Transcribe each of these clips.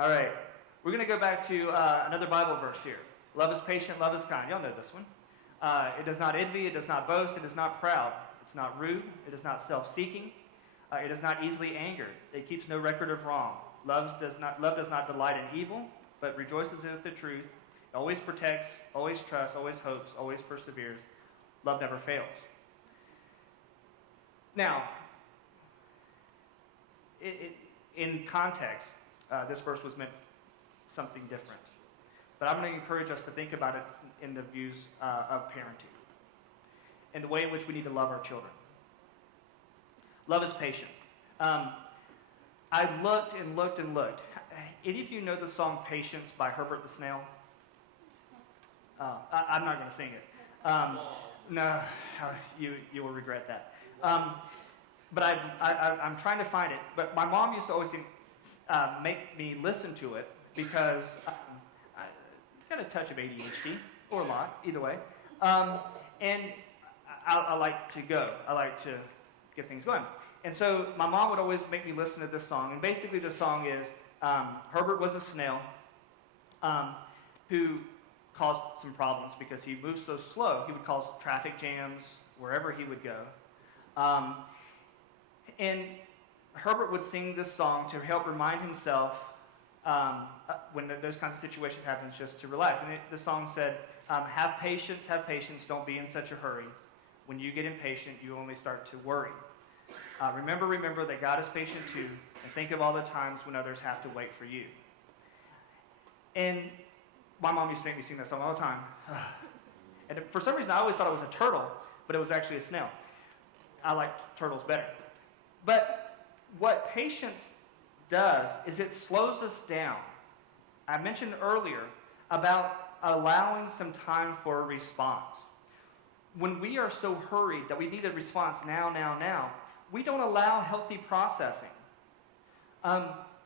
All right. We're going to go back to another Bible verse here. Love is patient, love is kind. Y'all know this one. It does not envy, it does not boast, it is not proud. It's not rude, it is not self-seeking. It is not easily angered. It keeps no record of wrong. Love does not delight in evil, but rejoices in the truth. It always protects, always trusts, always hopes, always perseveres. Love never fails. Now, in context, this verse was meant something different. But I'm going to encourage us to think about it in the views of parenting and the way in which we need to love our children. Love is patient. I looked and looked and looked. Any of you know the song Patience by Herbert the Snail? I'm not going to sing it. No, you will regret that. But I'm trying to find it. But my mom used to always make me listen to it because I got a touch of ADHD, or a lot, either way. And I like to go. I like to get things going. And so my mom would always make me listen to this song. And basically the song is, Herbert was a snail who caused some problems because he moved so slow. He would cause traffic jams wherever he would go. And Herbert would sing this song to help remind himself when those kinds of situations happen, just to relax. And the song said, have patience, don't be in such a hurry. When you get impatient, you only start to worry. Remember that God is patient too, and think of all the times when others have to wait for you. And my mom used to make me sing that song all the time. And for some reason, I always thought it was a turtle, but it was actually a snail. I like turtles better. But what patience does is it slows us down. I mentioned earlier about allowing some time for a response. When we are so hurried that we need a response now, we don't allow healthy processing.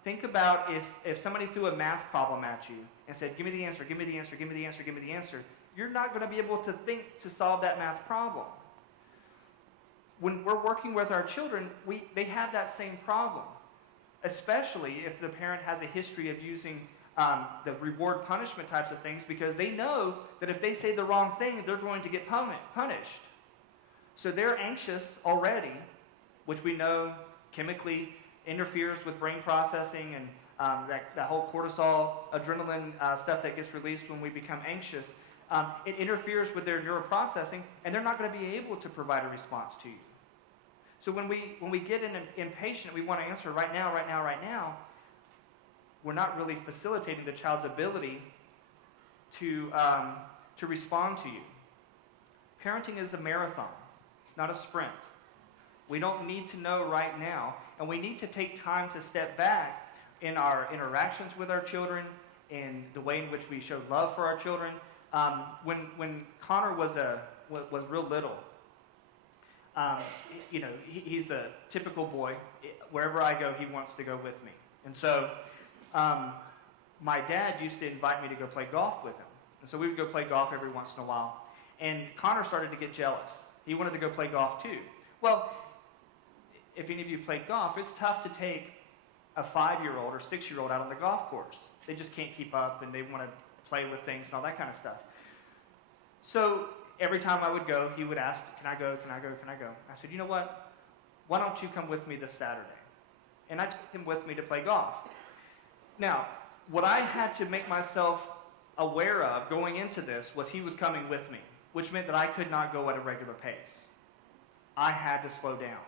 Think about if somebody threw a math problem at you and said, give me the answer, you're not going to be able to think to solve that math problem. When we're working with our children, they have that same problem, especially if the parent has a history of using the reward punishment types of things, because they know that if they say the wrong thing, they're going to get punished. So they're anxious already, which we know chemically interferes with brain processing and that whole cortisol, adrenaline stuff that gets released when we become anxious. It interferes with their neuroprocessing, and they're not going to be able to provide a response to you. So when we get impatient, we want to answer right now, we're not really facilitating the child's ability to respond to you. Parenting is a marathon. It's not a sprint. We don't need to know right now, and we need to take time to step back in our interactions with our children, in the way in which we show love for our children. When Connor was real little, he's a typical boy. Wherever I go, he wants to go with me. And so my dad used to invite me to go play golf with him. And so we would go play golf every once in a while. And Connor started to get jealous. He wanted to go play golf too. Well, if any of you played golf, it's tough to take a 5-year-old or 6-year-old out on the golf course. They just can't keep up, and they want to play with things and all that kind of stuff. So every time I would go, he would ask, can I go? I said, you know what? Why don't you come with me this Saturday? And I took him with me to play golf. Now, what I had to make myself aware of going into this was he was coming with me, which meant that I could not go at a regular pace. I had to slow down.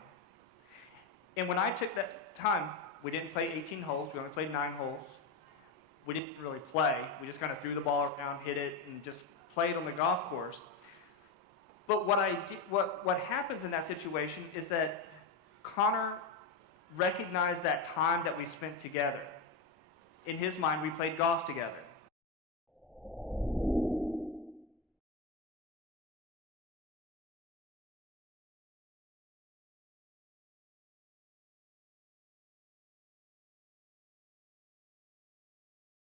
And when I took that time, we didn't play 18 holes, we only played 9 holes. We didn't really play. We just kind of threw the ball around, hit it, and just played on the golf course. But what happens in that situation is that Connor recognized that time that we spent together. In his mind, we played golf together.